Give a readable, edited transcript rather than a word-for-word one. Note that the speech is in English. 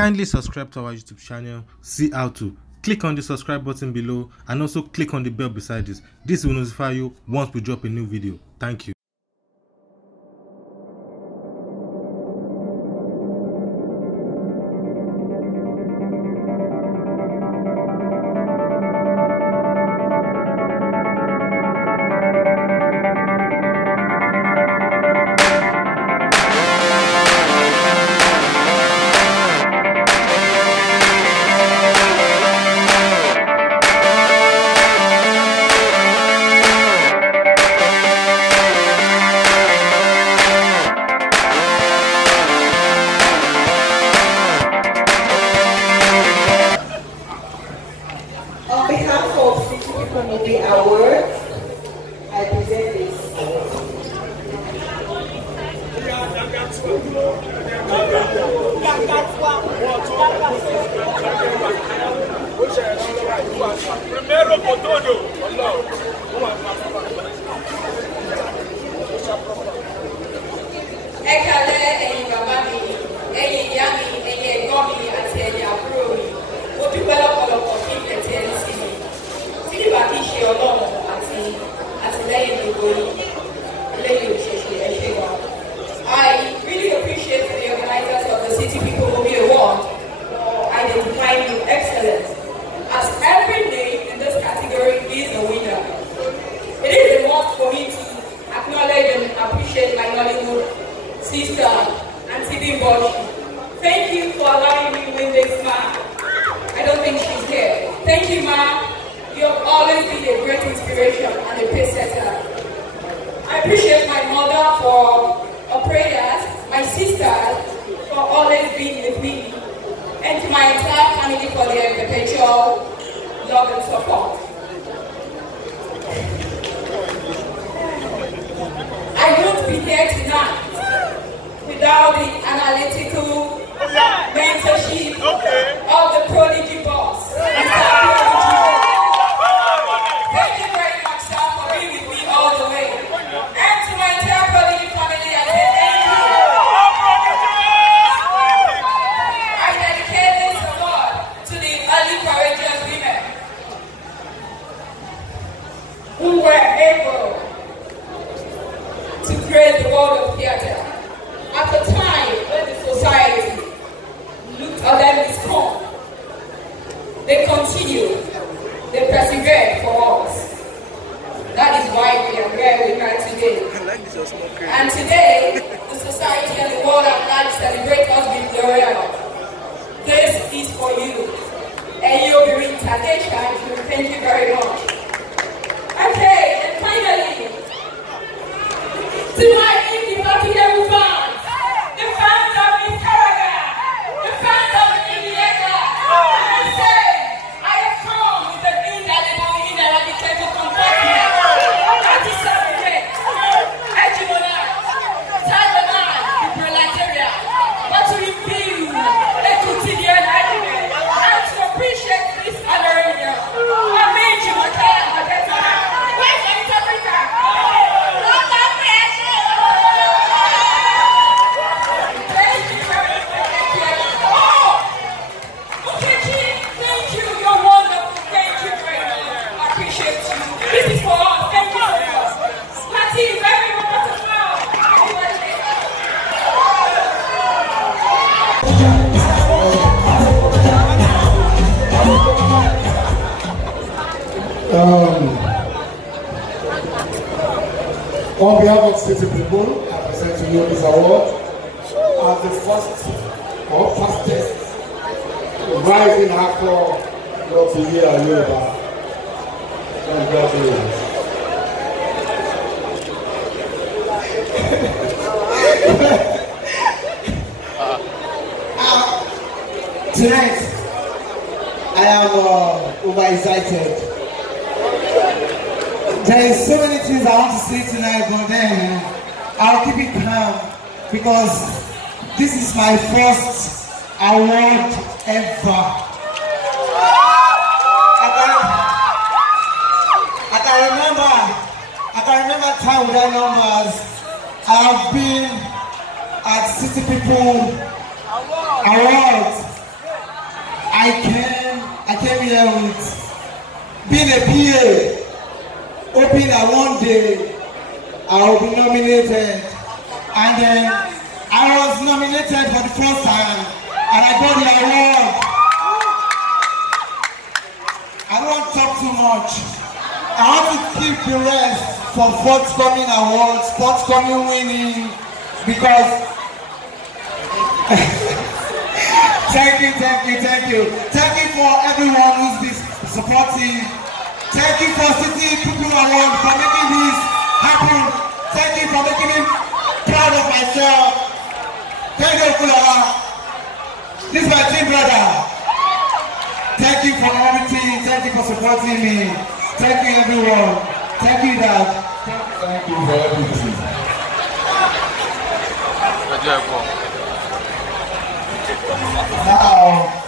Kindly subscribe to our YouTube channel, see how to. Click on the subscribe button below and also click on the bell beside this. This will notify you once we drop a new video. Thank you. On behalf of City People Movie Awards, I present this. Ẹ káalẹ́ ẹ̀yin bàbá mi, ẹ̀yin ìyá mi, ẹ̀yin ẹ̀gbọ́n mi àti ẹ̀yin àbúrò mi. Mo dúpẹ́ lọ́pọ̀lọpọ̀ fún ìfẹ́ tí ẹ ní sí mi. Tí ìbá kìí ṣe Ọlọ́run àti àtìlẹ́yìn gbogbo yìí, lẹ́yìn òṣèṣe ẹ ṣé wa. I really appreciate the organizers of the City People Movie Award for identifying with excellence, as every name in this category is a winner. It is a must for me to acknowledge and appreciate my Nollywood sister, Auntie Bimboshi. Thank you for allowing me to win this match. I don't think she's here. Thank you, ma'am. You have always been a great inspiration and a pace setter. I appreciate my mother for her prayers, my sisters for always being with me, and to my entire family for their perpetual love and support. I won't be here tonight without the analytical mentorship of the prodigy boss, Mr. Prodigy. Thank you very much, sir, for being with me all the way. And to my entire prodigy family, I say thank you. I dedicate this award to the early courageous women who were able to create the world of theater at a time when the society looked at them with scorn. They continued, they persevered for us. That is why we are where we are today. And today, the society and the world at large celebrate us with glory. This is for you. Eyobiri Tadesha, thank you very much. Okay, and finally, to my indefatigable fans, the fans of Miss Karaga, the fans of Indiana, I say, I have come with an indelible, ineradicable compartment. That is celebrate, hegemony, Taliban, the proletariat, but to review a quotidian argument and to appreciate this honorarium. I made you a kind of better. Where's the interpreter? On behalf of City People, I present to you this award as the first or fastest rising hardcore of the year in Yoruba. Congratulations. Tonight, I am overexcited. There is so many things I want to say tonight, but then I'll keep it calm because this is my first award ever. I can remember time without numbers. I have been at City People Awards here with being a PA, hoping that one day I will be nominated. And then I was nominated for the first time and I got the award. I don't want to talk too much. I want to keep the rest for forthcoming awards, forthcoming winning, because thank you for everyone who's been supporting. Thank you for City People Award for making this happen. Thank you for making me proud of myself. Thank you, Kulawa. This is my team brother. Thank you for everything. Thank you for supporting me. Thank you, everyone. Thank you, Dad. Thank you for everything. Now,